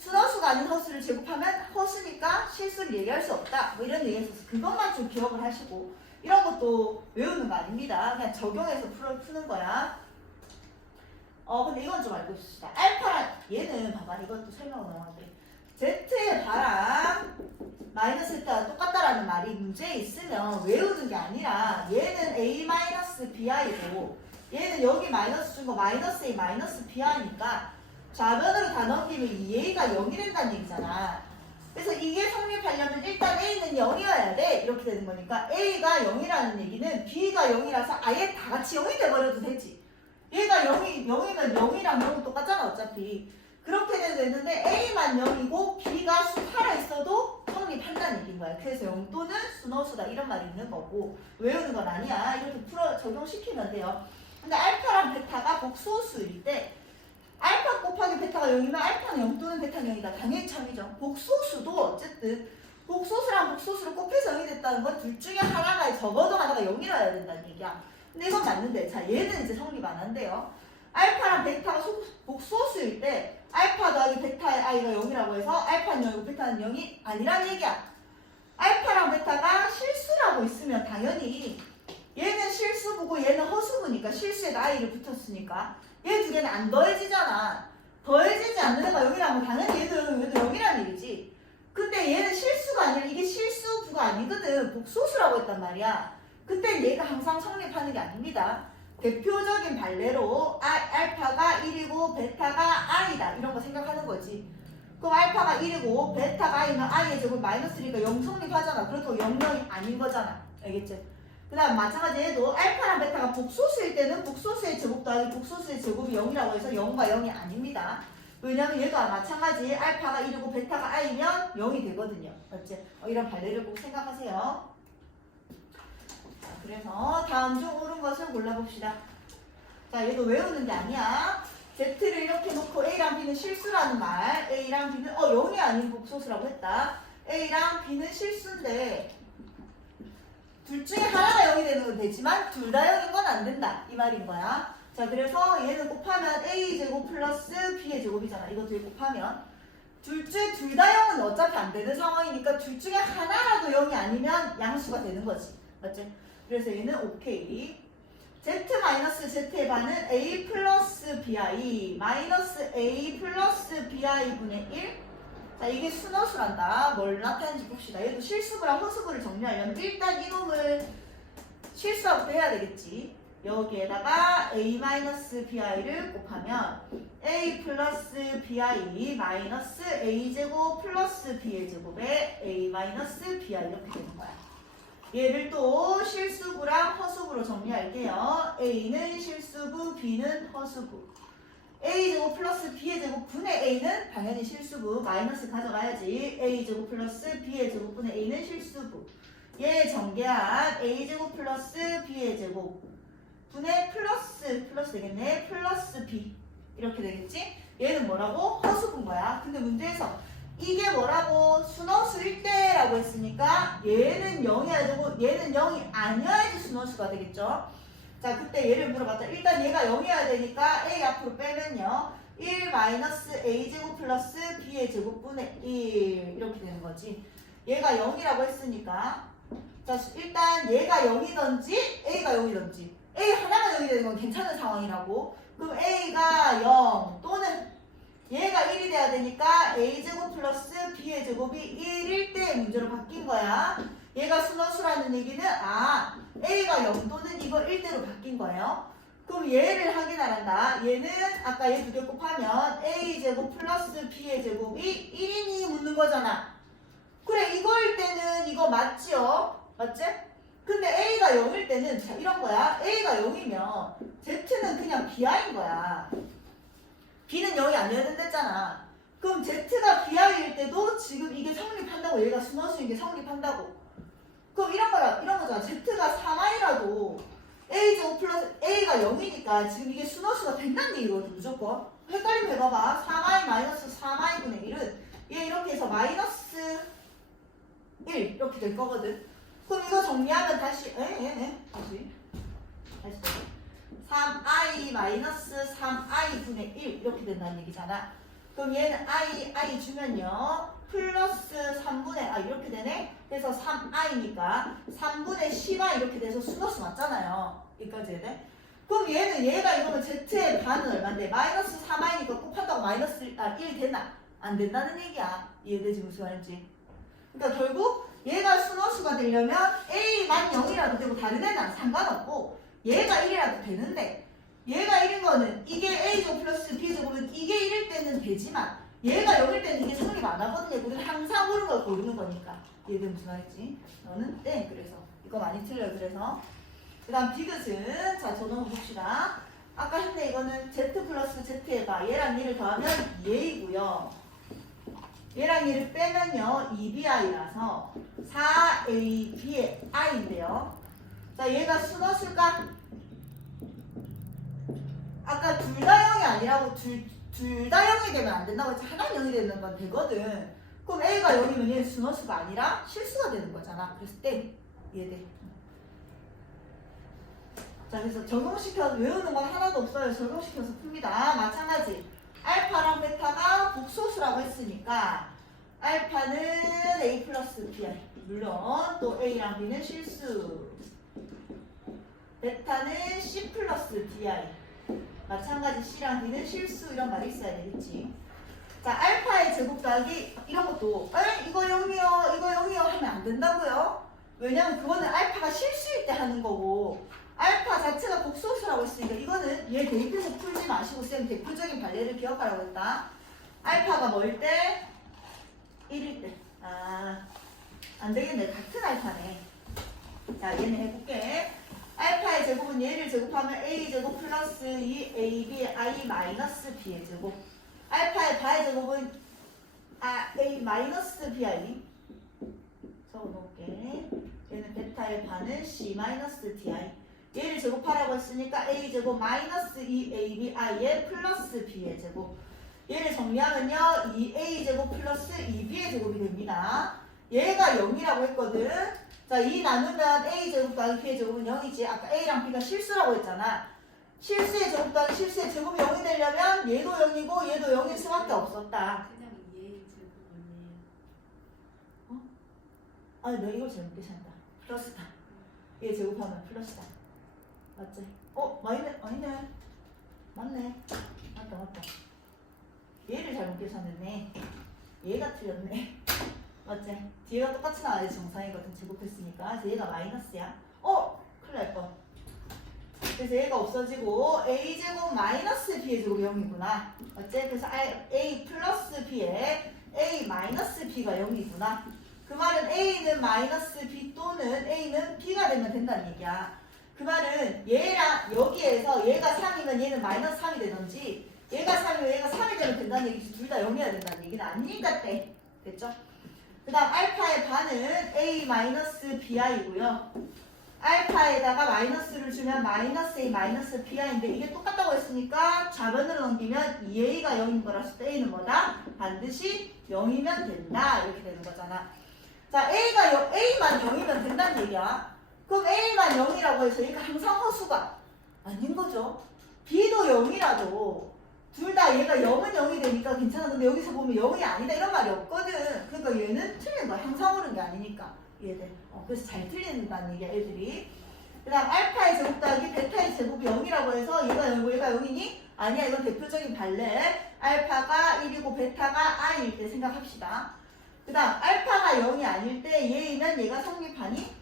순허수가 아닌 허수를 제곱하면 허수니까 실수를 얘기할 수 없다. 뭐 이런 얘기했어서 그것만 좀 기억을 하시고 이런 것도 외우는 거 아닙니다. 그냥 적용해서 푸는 거야. 근데 이건 좀 알고 있읍시다. 알파랑 얘는 봐봐 이것도 설명을 넘어갈게. Z의 바랑 마이너스 Z가 똑같다라는 말이 문제에 있으면 외우는 게 아니라 얘는 A-BI고 얘는 여기 마이너스 준 거 마이너스 A 마이너스 BI니까 좌변으로 다 넘기면 2A가 0이 된다는 얘기잖아. 그래서 이게 성립하려면 일단 A는 0이어야 돼. 이렇게 되는 거니까 A가 0이라는 얘기는 B가 0이라서 아예 다 같이 0이 돼버려도 되지. 얘가 0이면 0이랑 0은 똑같잖아 어차피. 그렇게 되는데 A만 0이고 B가 살아있어도 성립한다는 얘기인 거야. 그래서 0 또는 순허수다 이런 말이 있는 거고 외우는 건 아니야. 이렇게 적용시키면 돼요. 근데 알파랑 베타가 복소수일 때 알파 곱하기 베타가 0이면 알파는 0 또는 베타는 0이다. 당연히 참이죠. 복소수도 어쨌든 복소수랑 복소수를 곱해서 0이 됐다는 건 둘 중에 하나가 적어도 하나가 0이라야 된다는 얘기야. 근데 이건 맞는데 자 얘는 이제 성립 안 한대요. 알파랑 베타가 복소수일 때 알파 더하기 베타의 i가 0이라고 해서 알파는 0이고 베타는 0이 아니라는 얘기야. 알파랑 베타가 실수라고 있으면 당연히 얘는 실수 실수부고 얘는 허수부니까 실수에다 i를 붙였으니까 얘 두 개는 안 더해지잖아. 더해지지 않는 애가 0이라면 당연히 얘도 0이라는 얘기지. 근데 얘는 실수가 아니라 이게 실수부가 아니거든. 복소수라고 했단 말이야. 그땐 얘가 항상 성립하는 게 아닙니다. 대표적인 발레로 알파가 1이고 베타가 i다 이런 거 생각하는 거지. 그럼 알파가 1이고 베타가 i면 i의 제곱 마이너스니까 0 성립하잖아. 그렇다고 0, 0이 아닌 거잖아. 알겠지? 그 다음 마찬가지 얘도 알파랑 베타가 복소수일 때는 복소수의 제곱 더하기 복소수의 제곱이 0이라고 해서 0과 0이 아닙니다. 왜냐면 얘도 마찬가지 알파가 1이고 베타가 i면 0이 되거든요. 맞지? 이런 발레를 꼭 생각하세요. 자, 그래서 다음 중 옳은 것을 골라봅시다. 자, 얘도 외우는 게 아니야. Z를 이렇게 놓고 A랑 B는 실수라는 말. A랑 B는 0이 아닌 복소수라고 했다. A랑 B는 실수인데 둘 중에 하나가 0이 되는 건 되지만 둘 다 0인 건 안 된다. 이 말인 거야. 자, 그래서 얘는 곱하면 A제곱 플러스 B의 제곱이잖아. 이거 둘 곱하면 둘 다 0은 어차피 안 되는 상황이니까 둘 중에 하나라도 0이 아니면 양수가 되는 거지. 맞지? 그래서 얘는 오케이. Z-Z의 반은 A 플러스 BI 마이너스 A 플러스 BI 분의 1. 자, 이게 순허수란다. 뭘 나타내는지 봅시다. 얘도 실수부랑 허수부를 정리하려면 일단 이놈을 실수하고 빼야 되겠지. 여기에다가 A-BI를 곱하면 A 플러스 BI 마이너스 A제곱 플러스 B의 제곱에 A-BI 이렇게 되는 거야. 얘를 또 실수부랑 허수부로 정리할게요. A는 실수부, B는 허수부. A제곱 플러스 B의 제곱 분의 A는 당연히 실수부. 마이너스 가져가야지. A제곱 플러스 B의 제곱 분의 A는 실수부. 얘 전개한 A제곱 플러스 B의 제곱 분의 플러스 되겠네. 플러스 B. 이렇게 되겠지? 얘는 뭐라고? 허수부인 거야. 근데 문제에서 이게 뭐라고? 순허수일 때라고 했으니까 얘는 0이어야 되고 얘는 0이 아니어야지 순허수가 되겠죠? 자, 그때 얘를 물어봤다. 일단 얘가 0이어야 되니까 A 앞으로 빼면요. 1 마이너스 A제곱 플러스 B의 제곱분의 1 이렇게 되는 거지. 얘가 0이라고 했으니까 자, 일단 얘가 0이던지 A가 0이던지 A 하나가 0이 되는 건 괜찮은 상황이라고. 그럼 A가 0 또는 얘가 1이 돼야 되니까 A제곱 플러스 B의 제곱이 1일 때의 문제로 바뀐 거야. 얘가 순허수라는 얘기는 A가 0 또는 이거 1대로 바뀐 거예요. 그럼 얘를 확인하란다. 얘는 아까 얘 두 개 곱하면 A제곱 플러스 B의 제곱이 1이니 묻는 거잖아. 그래, 이거일 때는 이거 맞지요? 맞지? 근데 A가 0일 때는 자, 이런 거야. A가 0이면 Z는 그냥 BI인 거야. B는 0이 아니어야 된댔잖아. 그럼 Z가 BI일 때도 지금 이게 성립한다고. 얘가 순허수인 게 성립한다고. 그럼 이런 거잖아. Z가 3i라도 A제곱 플러스 A가 0이니까 지금 이게 순허수가 된다는 얘기거든. 무조건. 헷갈리면 해봐봐. 3i 마이너스 3i분의 1은 얘 이렇게 해서 마이너스 1 이렇게 될 거거든. 그럼 이거 정리하면 다시 다시 3i 마이너스 3i 분의 1 이렇게 된다는 얘기잖아. 그럼 얘는 i 주면요 플러스 3분의 이렇게 되네. 그래서 3i니까 3분의 10i 이렇게 돼서 순허수 맞잖아요. 여기까지 해야 돼. 그럼 얘가 이거는 z의 반은 얼마인데 마이너스 3i니까 곱한다고 마이너스 1 되나? 안 된다는 얘기야. 이해되지 무슨 말인지. 그러니까 결국 얘가 순허수가 되려면 A만 0이라도 되고 다른 애는 상관없고 얘가 1이라도 되는데 얘가 1인 거는 이게 A제곱 플러스 B제곱은 이게 1일 때는 되지만 얘가 0일 때는 이게 성립 안 하거든요. 우리는 항상 옳은 걸 고르는 거니까. 이해되면 무슨 말인지. 너는 네. 그래서 이거 많이 틀려요. 그래서 그 다음 디귿은 자 저놈 봅시다. 아까 했는데 이거는 Z 플러스 Z에다 얘랑 얘를 더하면 2A고요. 얘랑 얘를 빼면요 2BI라서 4AB의 I인데요. 자 얘가 순허수일까? 아까 둘 다 0이 아니라고 둘 다 0이 되면 안 된다고 했지. 하나 0이 되는 건 되거든. 그럼 A가 0이면 얘는 순허수가 아니라 실수가 되는 거잖아. 그래서 땡. 이해돼? 자 그래서 적용시켜서 외우는 건 하나도 없어요. 적용시켜서 풉니다. 마찬가지 알파랑 베타가 복소수라고 했으니까 알파는 A 플러스 BI 물론 또 A랑 B는 실수 베타는 C 플러스 DI. 마찬가지 C랑 D는 실수 이런 말이 있어야 되겠지. 자, 알파의 제곱 더하기 이런 것도 이거 0이요 이거 0이요 하면 안 된다고요. 왜냐면 그거는 알파가 실수일 때 하는 거고 알파 자체가 복소수라고 했으니까 이거는 얘 대입해서 풀지 마시고 쌤 대표적인 관례를 기억하라고 했다. 알파가 뭐일 때? 1일 때. 아, 안 되겠네. 같은 알파네. 자, 얘는 해볼게. 알파의 제곱은 얘를 제곱하면 a제곱 플러스 2ab i 마이너스 b의 제곱. 알파의 바의 제곱은 a 마이너스 bi. 적어놓을게. 얘는 베타의 바는 c 마이너스 di. 얘를 제곱하라고 했으니까 a제곱 마이너스 2ab i의 플러스 b의 제곱. 얘를 정리하면요 2a제곱 플러스 2b의 제곱이 됩니다. 얘가 0이라고 했거든. 자, 2 나누면 a제곱 더하기 b의 제곱은 0이지. 아까 a랑 b가 실수라고 했잖아. 실수의 제곱 더하기 실수의 제곱이 0이 되려면 얘도 0이고 얘도 0일 수밖에 없었다. 그냥 얘 제곱이네요. 아니 너 이걸 잘못 계산한다. 플러스다. 얘 제곱하면 플러스다. 맞지? 아니네. 맞네. 맞다. 얘를 잘못 계산했네. 얘가 틀렸네. 맞지? 뒤에가 똑같이 나와야지 정상이거든. 제곱했으니까. 그래서 얘가 마이너스야. 큰일 날 뻔. 그래서 얘가 없어지고 a제곱 마이너스 b의 제곱이 0이구나. 맞지? 그래서 a 플러스 b에 a 마이너스 b가 0이구나. 그 말은 a는 마이너스 b 또는 a는 b가 되면 된다는 얘기야. 그 말은 얘랑 여기에서 얘가 3이면 얘는 마이너스 3이 되든지 얘가 3이면 얘가 3이 되면 된다는 얘기지. 둘 다 0이어야 된다는 얘기는 아니니까 때. 됐죠? 그 다음 알파의 반은 a 마이너스 bi이고요. 알파에다가 마이너스를 주면 마이너스 a 마이너스 bi인데 이게 똑같다고 했으니까 좌변으로 넘기면 2a가 0인 거라서 a는 뭐다? 반드시 0이면 된다. 이렇게 되는 거잖아. 자, a만 0이면 된다는 얘기야. 그럼 a만 0이라고 해서 얘가 항상 허수가 아닌 거죠. b도 0이라도 둘 다 얘가 0은 0이 되니까 괜찮아. 근데 여기서 보면 0이 아니다 이런 말이 없거든. 그러니까 얘는 틀린 거야. 항상 오는 게 아니니까. 얘들. 그래서 잘 틀린다는 얘기야, 애들이. 그 다음 알파의 제곱 더하기 베타의 제곱이 0이라고 해서 얘가 0이고 얘가 0이니? 아니야. 이건 대표적인 발레. 알파가 1이고 베타가 i일 때 생각합시다. 그 다음 알파가 0이 아닐 때 얘는 얘가 성립하니?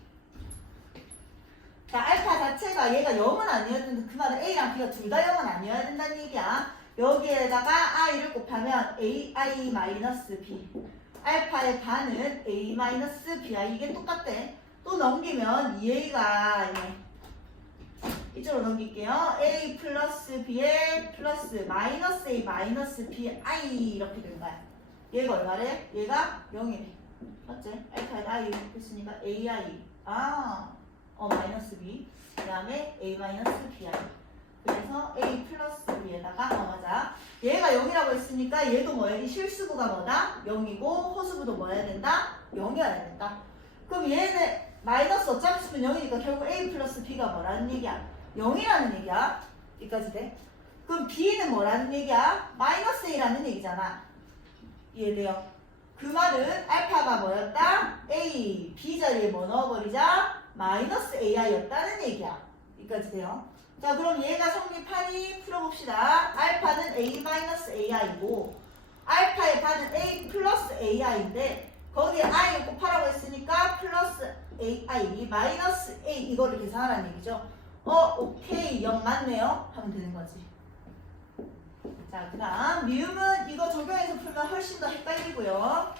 자, 알파 자체가 얘가 0은 아니어야 된다. 그 말은 a랑 b가 둘 다 0은 아니어야 된다는 얘기야. 여기에다가 i를 곱하면 ai 마이너스 b. 알파의 반은 a 마이너스 bi. 이게 똑같대. 또 넘기면 2a가 이쪽으로 넘길게요. a 플러스 b에 플러스 마이너스 a 마이너스 bi 이렇게 되는 거야. 얘가 얼마래? 얘가 0이래. 맞지? 알파에다 i 했으니까 ai. 마이너스 b. 그 다음에 a 마이너스 bi. 그래서 a 플러스 b에다가 맞아. 얘가 0이라고 했으니까 얘도 뭐야? 이 실수부가 뭐다? 0이고 허수부도 뭐 해야 된다? 0이어야 된다. 그럼 얘는 마이너스 어차피 쓰면 0이니까 결국 a 플러스 b가 뭐라는 얘기야? 0이라는 얘기야. 여기까지 돼? 그럼 b는 뭐라는 얘기야? 마이너스 a라는 얘기잖아. 이해돼요? 그 말은 알파가 뭐였다? a, b 자리에 뭐 넣어버리자? 마이너스 ai였다는 얘기야. 여기까지 돼요? 자, 그럼 얘가 성립하니 풀어봅시다. 알파는 a-ai이고 알파의 반은 a 플러스 ai인데 거기에 i 곱하라고 했으니까 플러스 ai 마이너스 a 이거를 계산하라는 얘기죠. 오케이 0 맞네요 하면 되는 거지. 자, 그 다음 미음은 이거 적용해서 풀면 훨씬 더 헷갈리고요.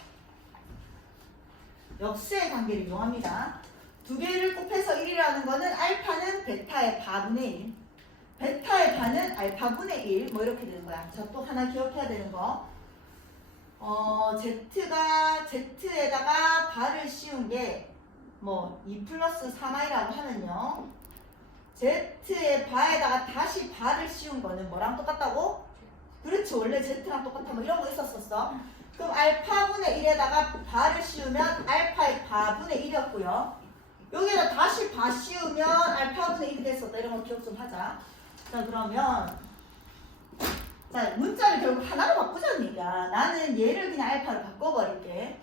역수의 관계를 이용합니다. 두 개를 곱해서 1이라는 거는 알파는 베타의 바분의 1, 베타의 반은 알파분의 1, 뭐 이렇게 되는 거야. 자, 또 하나 기억해야 되는 거. Z에다가 바를 씌운 게 뭐 2 플러스 3i라고 하면요. Z의 바에다가 다시 바를 씌운 거는 뭐랑 똑같다고? 그렇지, 원래 Z랑 똑같아. 뭐 이런 거 있었었어. 그럼 알파분의 1에다가 바를 씌우면 알파의 바분의 1이었고요. 여기에다 다시 바 씌우면 알파분의 1이 됐었다. 이런 거 기억 좀 하자. 자, 그러면 자, 문자를 결국 하나로 바꾸자는 얘기야. 나는 얘를 그냥 알파로 바꿔버릴게.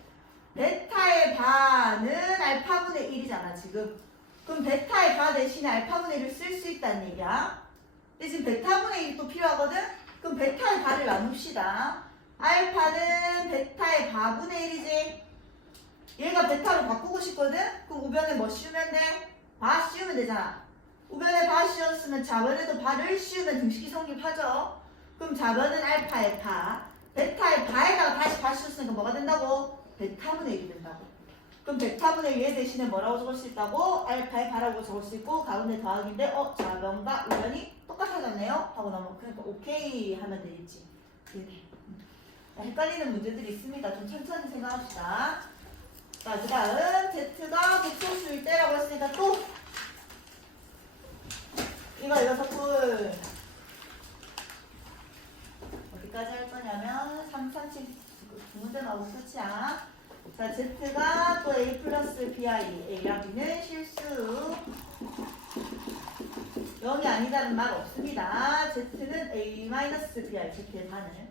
베타의 바는 알파분의 1이잖아, 지금. 그럼 베타의 바 대신에 알파분의 1을 쓸 수 있다는 얘기야. 근데 지금 베타분의 1이 또 필요하거든? 그럼 베타의 바를 나눕시다. 알파는 베타의 바분의 1이지. 얘가 베타로 바꾸고 싶거든? 그럼 우변에 뭐 씌우면 돼? 바 씌우면 되잖아. 우변에 바 씌웠으면 좌변에도 바를 씌우면 등식이 성립하죠. 그럼 좌변은 알파의 바, 베타의 바에다가 다시 바 씌웠으니까 뭐가 된다고? 베타분의 1이 된다고. 그럼 베타분의 1 대신에 뭐라고 적을 수 있다고? 알파의 바라고 적을 수 있고 가운데 더하기인데 좌변과 우변이 똑같아졌네요? 하고 나면 그러니까 오케이 하면 되겠지. 이렇게. 헷갈리는 문제들이 있습니다. 좀 천천히 생각합시다. 자, 그 다음 Z가 복소수일 때라고 했으니까 또 이거 석불 어디까지 할 거냐면 3, 4, 7 두 문제 나오고 끝이야. 자, Z가 또 A 플러스 BI, A랑 B는 실수 0이 아니다는 말 없습니다. Z는 A 마이너스 BI, Z의 반을.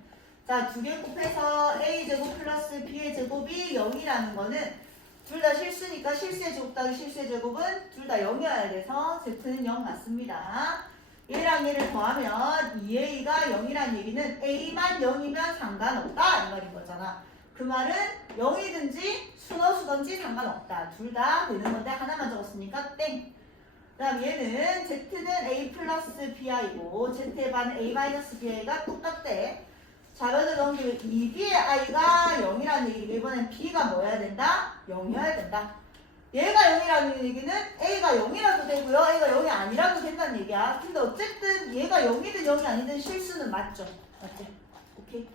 자, 두 개 곱해서 A제곱 플러스 B의 제곱이 0이라는 거는 둘 다 실수니까 실수의 제곱 더하기 실수의 제곱은 둘 다 0이어야 돼서 Z는 0 맞습니다. 얘랑 얘를 더하면 2A가 0이라는 얘기는 A만 0이면 상관없다 이 말인 거잖아. 그 말은 0이든지 순어수든지 상관없다. 둘 다 되는 건데 하나만 적었으니까 땡. 그 다음 얘는 Z는 A 플러스 BI고 Z의 반은 A 마이너스 BI가 똑같대. 좌변을 넘기면 2B의 I가 0이라는 얘기니까 이번엔 B가 뭐여야 된다? 0이어야 된다. 얘가 0이라는 얘기는 A가 0이라도 되고요. A가 0이 아니라도 된다는 얘기야. 근데 어쨌든 얘가 0이든 0이 아니든 실수는 맞죠? 맞지? 오케이?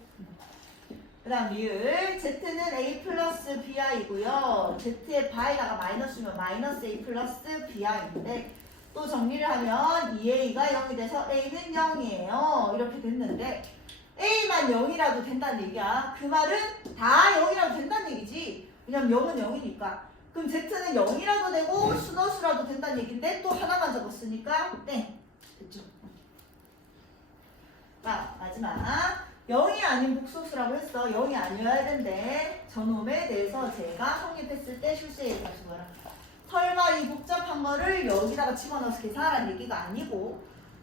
그 다음 리을 Z는 A 플러스 BI고요. Z의 바에다가 마이너스면 마이너스 A 플러스 BI인데 또 정리를 하면 2A가 0이 돼서 A는 0이에요. 이렇게 됐는데 A만 0이라도 된다는 얘기야. 그 말은 다 0이라도 된다는 얘기지. 왜냐면 0은 0이니까. 그럼 Z는 0이라도 되고 순어수라도 된다는 얘기인데 또 하나만 적었으니까 땡. 됐죠? 자, 마지막 0이 아닌 복소수라고 했어. 0이 아니어야 되는데 저놈에 대해서 제가 성립했을 때 실수에 다시 뭐라. 설마 이 복잡한 거를 여기다가 집어넣어서 계산하라는 얘기가 아니고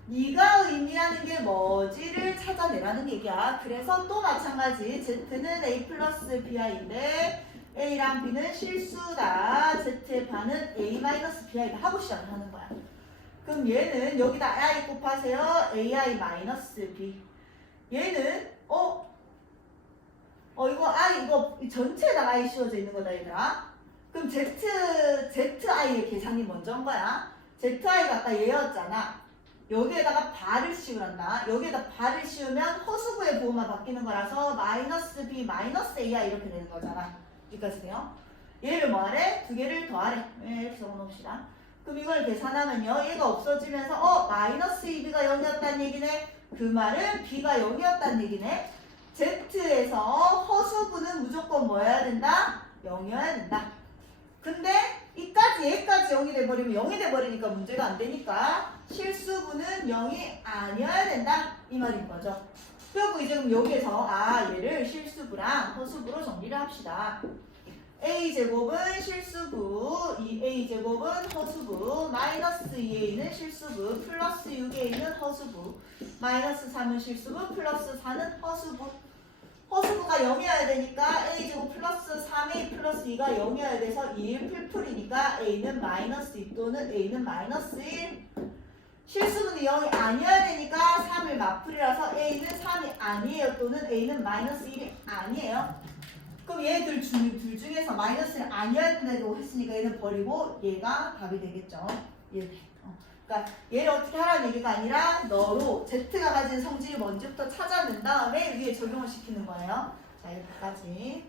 네가 의미하는 게 뭐지를 찾아내라는 얘기야. 그래서 또 마찬가지 Z는 A 플러스 BI인데 A랑 B는 실수다. Z의 반은 A 마이너스 BI다 하고 시작을 하는 거야. 그럼 얘는 여기다 I 곱하세요. AI 마이너스 B. 얘는 이거 I 이거 전체에다가 I 씌워져 있는 거다 얘들아. 그럼 ZI의 계산이 먼저인 거야. ZI가 아까 얘였잖아. 여기에다가 바를 씌우란다. 여기에다 바를 씌우면 허수부의 부호만 바뀌는 거라서 마이너스 B 마이너스 AI 이렇게 되는 거잖아. 여기까지 돼요? 얘를 뭐하래? 두 개를 더하래. 이렇게 적어놓읍시다. 그럼 이걸 계산하면요. 얘가 없어지면서 마이너스 2B가 0이었다는 얘기네. 그 말은 B가 0이었다는 얘기네. Z에서 허수부는 무조건 뭐여야 된다? 0이어야 된다. 근데 이까지 얘까지 0이 돼버리면 0이 돼버리니까 문제가 안 되니까 실수부는 0이 아니어야 된다 이 말인 거죠. 그리고 이제 그럼 여기에서 얘를 실수부랑 허수부로 정리를 합시다. A제곱은 실수부, 2A제곱은 허수부, 마이너스 2A는 실수부, 플러스 6A는 허수부, 마이너스 3은 실수부, 플러스 4는 허수부. 허수부가 0이어야 되니까 A제곱 플러스 3A 플러스 2가 0이어야 돼서 2일 풀풀이니까 A는 마이너스 2 또는 A는 마이너스 1. 실수는 0이 아니어야 되니까 3을 맞풀이라서 A는 3이 아니에요 또는 A는 마이너스 1이 아니에요. 그럼 얘들 둘 중에서 마이너스는 아니어야 된다고 했으니까 얘는 버리고 얘가 답이 되겠죠. 이렇게. 그러니까 얘를 어떻게 하라는 얘기가 아니라 너로 Z가 가진 성질이 뭔지부터 찾아낸 다음에 위에 적용을 시키는 거예요. 자, 여기까지.